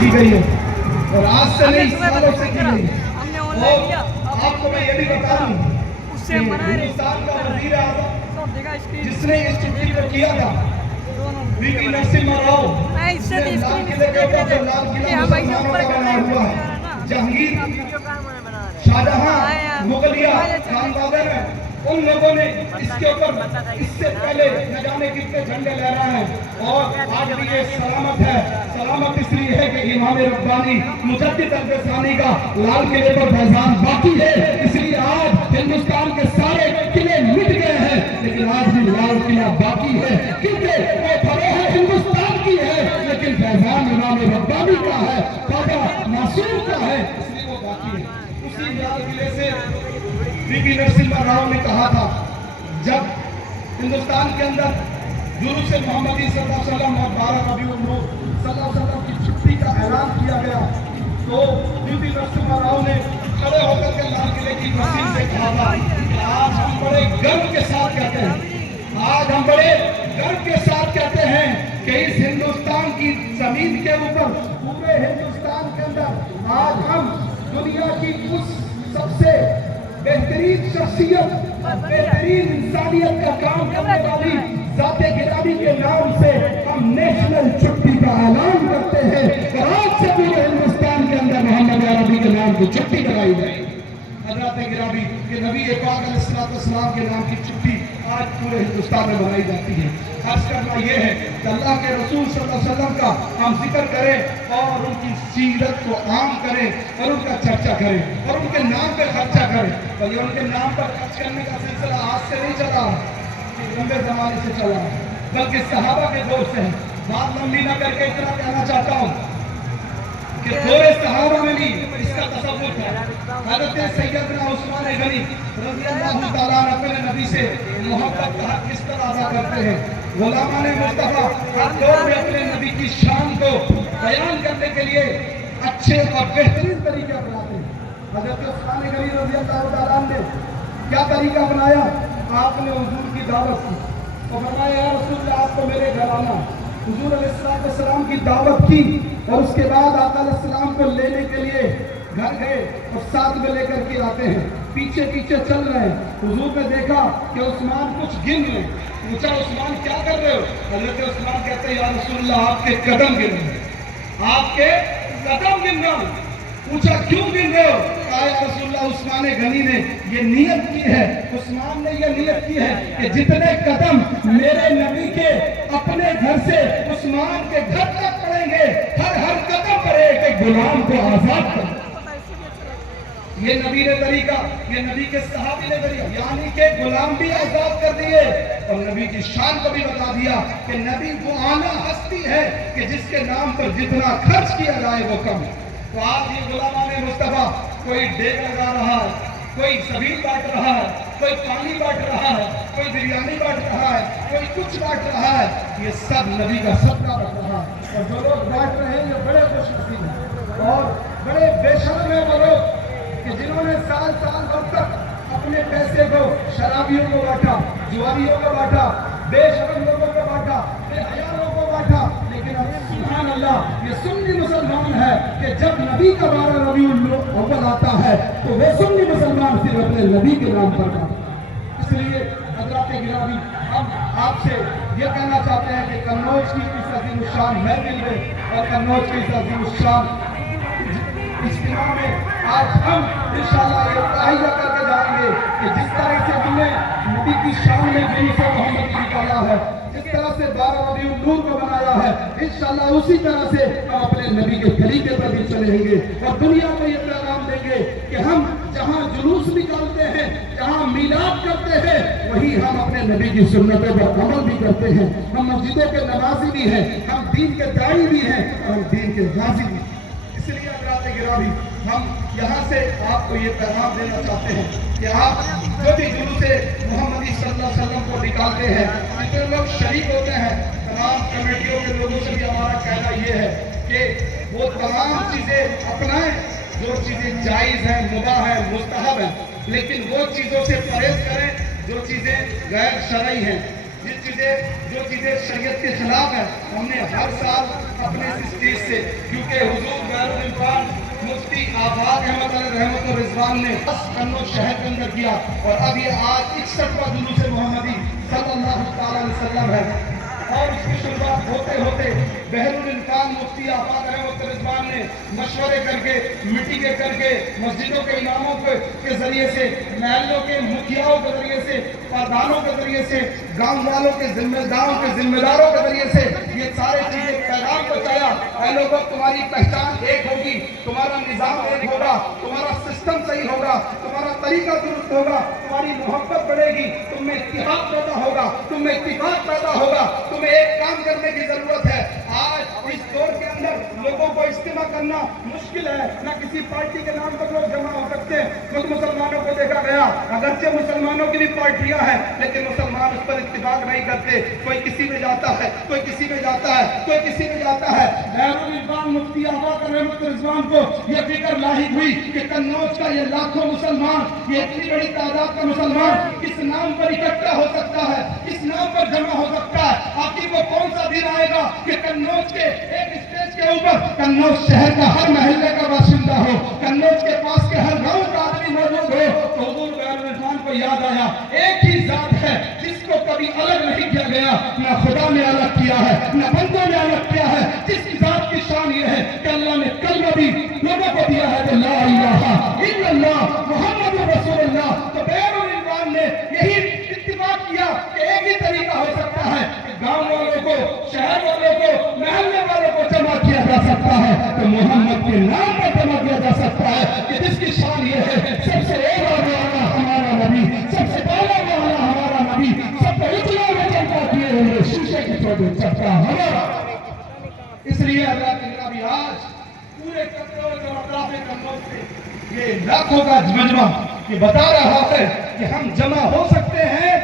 की गई है और आज से नहीं सालों से की गई है। और आपको मैं ये भी बता दूं कि हिंदुस्तान का वजीर आज़म जिसने इस चिट्ठी को किया था वीपी नरसिम्हा राव, जिसने लाल किले के ऊपर जो लाल किला मुसलमानों का बना हुआ है, जहांगीर, शाहजहां, मुगलिया, खानवादर है, उन लोगों ने इसके ऊपर इससे पहले न जाने कितने झंडे लहराए हैं। और आज भी ये सलामत है। सलामत इसलिए है कि इमाम रब्बानी मुजद्दिद अल-फ़सानी का लाल किले पर फैज़ान बाकी है, इसलिए आज हिंदुस्तान के सारे किले मिट गए हैं, लेकिन आज भी लाल किला बाकी है, क्योंकि वो धरोहर हिंदुस्तान की है, लेकिन फैज़ान इमाम रब्बानी का है, ख्वाजा मासूम का है, इसलिए वो बाकी है। उसी लाल किले से वीपी नरसिम्हा राव ने कहा था, जब हिंदुस्तान के अंदर जुलूस मोहम्मदी सल्लल्लाहु अलैहि वसल्लम और 12 रबीउल अव्वल सल्लल्लाहु अलैहि वसल्लम की छुट्टी का ऐलान किया गया, तो वीपी नरसिम्हा राव ने खड़े होकर के लाल किले की मस्जिद से कहा था कि आज हम बड़े गर्व के साथ कहते हैं, आज हम बड़े गर्व के साथ कहते हैं कि इस हिंदुस्तान की जमीन के ऊपर, पूरे हिंदुस्तान के अंदर आज हम दुनिया की उस सबसे बेहतरीन शख्सियत, बेहतरीन इंसानियत का काम करने वाली ज़ाते गिरामी के नाम से हम नेशनल छुट्टी का ऐलान करते हैं और आज से पूरे हिंदुस्तान के अंदर मोहम्मद अरबी के नाम की छुट्टी लगाई जाएगी। हज़रत गिरामी के नबी पाक अलैहिस्सलाम के नाम की छुट्टी आज पूरे हिंदुस्तान में मनाई जाती है। अर्ज करना यह है कि अल्लाह के रसूल सल्लल्लाहु अलैहि वसल्लम का हम जिक्र करें और उनकी सीरत को आम करें और उनका चर्चा करें और उनके नाम पर खर्चा करें। और ये उनके नाम पर खर्च करने का सिलसिला आज से नहीं चला, लंबे जमाने से चला, बल्कि सहाबा के दौर से है। बात लंबी न करके इतना कहना चाहता हूँ कि दौरे सहाबा में भी इसका तसव्वुर था। हज़रत सैयदना उस्मान गनी रज़ियल्लाहु ताला अन्हु अपने नबी से मोहब्बत का हक किस तरह अदा करते हैं। गुलामान मुस्तफा हर दौर में अपने नबी की शान को बयान करने के लिए अच्छे और बेहतरीन तरीके अपनाते हैं। हज़रत उस्मान गनी रज़ियल्लाहु ताला अन्हु ने क्या तरीका अपनाया? आपने हुजूर की दावत की और फरमाया, या रसूल आपको मेरे घर आना। हुजूर अलैहिस्सलाम की दावत की और उसके बाद आका अलैहिस्सलाम को लेने के लिए घर गए और साथ में लेकर के आते हैं, पीछे पीछे चल रहे हैं। हुजूर ने देखा कि उस्मान कुछ गिन रहे, पूछा उस्मान क्या कर रहे हो? हज़रत उस्मान कहते हैं, या रसूलल्लाह आपके कदम गिन रहे हैं, आपके कदम गिन रहा हूं। पूछा क्यों गिन रहे हो? कहा या रसूलल्लाह उस्मान गनी ने ये नियत की है, उस्मान ने ये नियत की है कि जितने कदम मेरे नबी के अपने घर से उस्मान के घर तक पड़ेंगे, हर हर कदम पर एक गुलाम को आजाद कर। ये नबी ने तरीका, ये नबी के सहाबी ने तरीका, यानी कि गुलाम भी आजाद कर दिए और नबी की शान को भी बता दिया कि नबी वो आला हस्ती है कि जिसके नाम पर जितना खर्च किया जाए वो कम है। तो आज ये गुलामान मुस्तफा कोई डेग लगा रहा है, कोई सबील बांट रहा है, कोई पानी बांट रहा है, कोई बिरयानी बांट रहा है, कोई कुछ बांट रहा है, ये सब नबी का सदका बन रहा है। और जो लोग बांट रहे हैं ये बड़े खुशनसीब हैं और बड़े बेशर्म हैं वो लोग कि जिन्होंने साल साल भर तक अपने पैसे को शराबियों को बांटा, जुआरियों को बांटा, बेशरम लोगों को बांटा, बेहया लोगों को बांटा। लेकिन अब सुभान अल्लाह ये सुन्नी मुसलमान है कि जब नबी का 12 रबीउल अव्वल आता है तो वो सुन्नी मुसलमान सिर्फ अपने नबी के नाम पर बांटता। इसलिए हज़रत गिरामी हम आपसे ये कहना चाहते हैं कि कन्नौज की इस अजीम शान महफिल में और कन्नौज की इस अजीम शान इज्तिमा में आज हम इंशाअल्लाह ये तहैया करके जाएंगे कि जिस तरह से हमने नबी की शान में जुलूस मोहम्मद निकाला है, जिस तरह से 12 रबीउल नूर को बनाया है, इंशाअल्लाह उसी तरह से हम अपने नबी के तरीके पर भी चलेंगे और दुनिया को ये पैगाम देंगे कि हम जहाँ जुलूस निकालते हैं, जहाँ मीलाद करते हैं, वही हम अपने नबी की सुन्नतों पर अमल भी करते हैं। हम मस्जिदों के नमाजी भी हैं, हम दीन के दाई भी हैं और हम दीन के गाजी भी हैं। इसलिए हज़रत गिरामी हम यहाँ से आपको ये पैगाम देना चाहते हैं कि आप जो भी जुलूस मोहम्मदी सल्लल्लाहु अलैहि वसल्लम को निकालते हैं, जितने लोग शरीक होते हैं, तमाम कमेटियों के लोगों से भी हमारा कहना ये है कि वो तमाम चीज़ें अपनाएं जो चीज़ें जायज़ हैं, मुबाह हैं, मुस्तहब हैं, लेकिन वो चीज़ों से परहेज करें जो चीज़ें गैर शरई हैं। جو چیزیں شریعت کے خلاف ہیں ہم نے ہر سال اپنے اس اسٹیج سے، کیونکہ حضور بہر الامکان مفتی آباد احمد علی رحمت و رضوان نے قنوج شہر کے اندر کیا، اور اب یہ آج 61واں جلوس محمدی صلی اللہ تعالی علیہ وسلم ہے، اور اس کی شروعات ہوتے ہوتے بہر الامکان مفتی آباد احمد رضوان نے مشورے کر کے، میٹنگیں کر کے، مسجدوں کے اماموں کے ذریعے سے، محلوں کے مکھیاؤں کے ذریعے سے، پردھانوں کے ذریعے سے، گاؤں والوں کے ذمہ داروں کے ذریعے سے یہ سارے چیزیں پیغام پہنچایا۔ اے لوگوں، تمہاری پہچان ایک ہوگی، تمہارا نظام ایک ہوگا، تمہارا سسٹم صحیح ہوگا، تمہارا طریقہ درست ہوگا، تمہاری محبت بڑھے گی، تم میں اتحاد پیدا ہوگا، تم میں اتفاق پیدا ہوگا، تمہیں ایک کام کرنے کی ضرورت ہے۔ آج اس دور کے اندر لوگوں کو اجتماع کرنا مشکل ہے، نہ کسی پارٹی کے نام پر لوگ جمع ہو سکتے ہیں۔ کچھ مسلمانوں کو دیکھا گیا، اگرچہ مسلمانوں کی بھی پارٹیاں ہیں لیکن مسلمان اس پر اتفاق نہیں کرتے، کوئی کسی میں جاتا ہے، کوئی کسی میں جاتا ہے، کوئی کسی میں جاتا ہے۔ بہر الامکان مفتی آباد رحمت رضوان کو یہ فکر لاحق ہوئی کہ قنوج کا یہ لاکھوں مسلمان، یہ اتنی بڑی تعداد کا مسلمان کس نام پر اکٹھا ہو سکتا ہے، کس نام پر جمع ہو سکتا ہے۔ آخر وہ کون سا دن آئے گا کہ قنوج کے ایک اسٹیج کے اوپر قنوج شہر کا ہر محلے کا باشندہ ہو، قنوج کے پاس کے ہر گاؤں کا آدمی موجود ہو؟ تو حضور بہر الامکان کو یاد آیا، ایک ہی ذات ہے جس کو کبھی الگ نہیں کیا گیا، نہ خدا نے الگ کیا ہے، نہ بندوں نے الگ کیا ہے۔ جس ذات کی شان یہ ہے کہ اللہ نے کلمہ بھی لوگوں کو دیا ہے، تو لا الہ الا اللہ محمد رسول اللہ۔ تو بہر الامکان نے یہی اتفاق کیا کہ ایک ہی طریقہ ہو سکتا ہے کہ گاؤں والوں کو، شہر والوں کو، محلے والوں کو جمع کیا جا سکتا ہے، تو محمد کے نام پر جمع کیا جا سکتا ہے کہ جس کی شان یہ ہے سب سے اوپر والا ہمارا نبی، سب سے بالا والا ہمارا نبی، سب سے اجلا میں چلتا کیے ہوئے شیشے کی چھوٹے چپتا ہمارا۔ اس لیے اللہ کے نبی آج پورے قنوج اور اطراف قنوج سے یہ لاکھوں کا مجمع یہ بتا رہا ہے کہ ہم جمع ہو سکتے ہیں،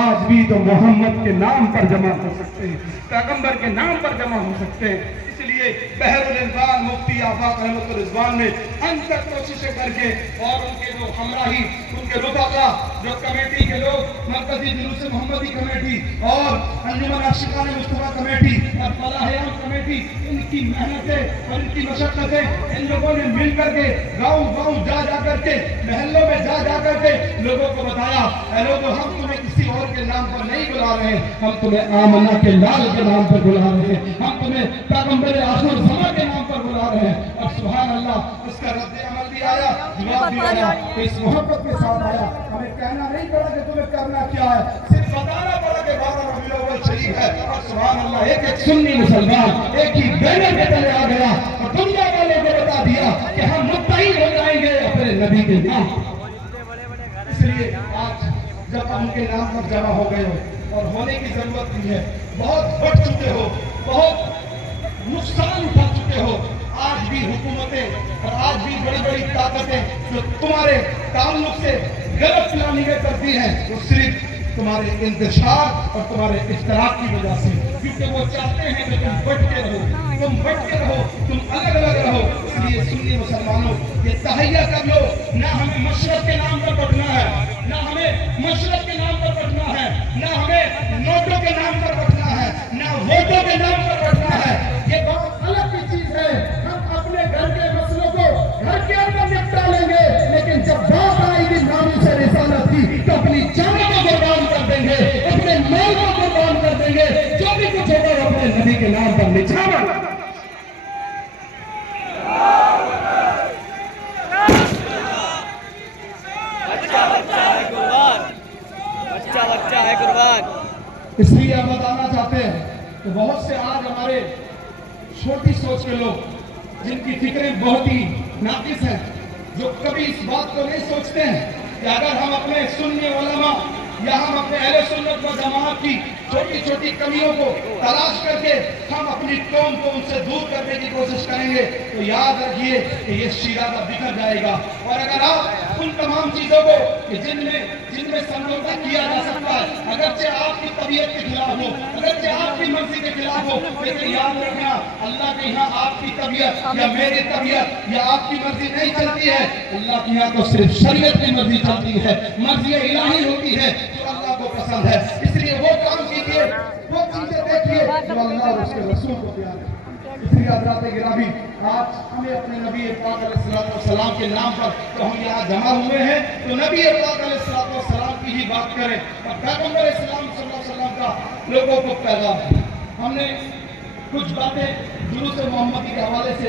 آج بھی تو محمد کے نام پر جمع ہو سکتے ہیں، پیغمبر کے نام پر جمع ہو سکتے ہیں۔ اس لیے بہر الامکان مفتی آفاق احمد رضوان نے انت تک کوششیں کر کے، اور ان کے جو ہمراہی، ان کے رفقا، جو کمیٹی کے لوگ، مرکزی جلوس محمدی کمیٹی اور انجمن عاشقان مصطفیٰ کمیٹی اور فلاح عام کمیٹی، ان کی محنتیں اور ان کی مشقتیں، ان لوگوں نے مل کر کے گاؤں گاؤں جا کر کے، محلوں میں جا کر کے لوگوں کو بتایا، اے لوگوں، ہم تمہیں کسی اور کے نام پر نہیں بلا رہے ہیں، ہم تمہیں آمنہ کے لال کے نام پر بلا رہے ہیں، ہم تمہیں پیغمبر آخر الزمان کے نام پر بلا رہے ہیں۔ اور سبحان اللہ، اس کا رد عمل بھی آیا، جواب بھی آیا، اس محبت کے ساتھ آیا۔ ہمیں کہنا نہیں پڑا کہ تمہیں کرنا کیا ہے، صرف بتانا پڑا کہ 12 ربیع الاول شریف ہے۔ اور سبحان اللہ، ایک سنی مسلمان ایک ہی بینر کے تلے آ گیا اور دنیا والوں کو بتا دیا کہ ہم متحد ہو جائیں گے اپنے نبی کے نام۔ اس لیے آج جب ان کے نام پر جمع ہو گئے ہو اور ہونے کی ضرورت بھی ہے، بہت بڑھ چکے ہو، بہت نقصان اٹھا چکے ہو، آج بھی حکومتیں اور آج بھی بڑی بڑی طاقتیں جو تمہارے تعلق سے غلط پلاننگیں کرتی ہیں، وہ صرف تمہارے انتشار اور تمہارے اشتراک کی وجہ سے، کیونکہ وہ چاہتے ہیں کہ تم بٹ کے رہو، تم الگ رہو۔ اس لیے سنی مسلمانوں، یہ تہیہ کر لو، نہ ہمیں مشرق کے نام پر بٹنا ہے، نہ ہمیں مشرق کے نام پر بٹنا ہے، نہ ہمیں نوٹوں کے نام پر بٹنا ہے، نہ ووٹوں کے نام پر بٹنا ہے۔ یہ بہت الگ کی چیز ہے۔ ہم اپنے گھر کے مسئلوں کو گھر کے اندر نپٹا لیں گے، لیکن جب بات آئے گی نام سے رسالت کی تو اپنی جانوں کو قربان کر دیں گے، اپنے مال کو قربان کر دیں گے، جو بھی کچھ ہوگا اپنے نبی کے نام پر نچھاور۔ اس لیے ہم بتانا چاہتے ہیں کہ بہت سے آج ہمارے چھوٹی سوچ کے لوگ، جن کی فکریں بہت ہی ناقص ہیں، جو کبھی اس بات کو نہیں سوچتے ہیں کہ اگر ہم اپنے سنی علماء یا ہم اپنے اہل سنت و جماعت کی چھوٹی چھوٹی کمیوں کو تلاش کر کے ہم اپنی قوم کو ان سے دور کرنے کی کوشش کریں گے، تو یاد رکھیے کہ یہ شیرازہ بکھر جائے گا۔ اور اگر آپ ان تمام چیزوں کو جن میں سمجھوتا کیا جا سکتا ہے، اگرچہ آپ کی طبیعت کے خلاف ہو، اگرچہ آپ کی مرضی کے خلاف ہو، لیکن یاد رکھنا، اللہ کے یہاں آپ کی طبیعت یا میری طبیعت یا آپ کی مرضی نہیں چلتی ہے، اللہ کے یہاں تو صرف شریعت کی مرضی چلتی ہے، مرضی الہی ہوتی ہے جو اللہ کو پسند ہے۔ اس لیے وہ کام کیجیے जो अल्लाह और उसके रसूल को प्यार है। इसलिए हज़रात गिरामी, आज हमें अपने नबी पाक अलैहिस्सलाम के नाम पर तो हम यहाँ जमा हुए हैं, तो नबी पाक अलैहिस्सलाम की ही बात करें और पैगंबर इस्लाम सल्लल्लाहु अलैहि वसल्लम का लोगों को पैगाम है। हमने कुछ बातें दुरूद मोहम्मदी के हवाले से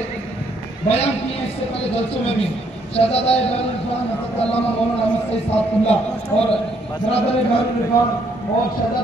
बयान की हैं, इससे पहले जलसों में भी शहजादा बहरुल इरफान हज़रत अल्लामा मौलाना अहमद सईद सादकुल्लाह और बरादर बहरुल इरफान और शहजादा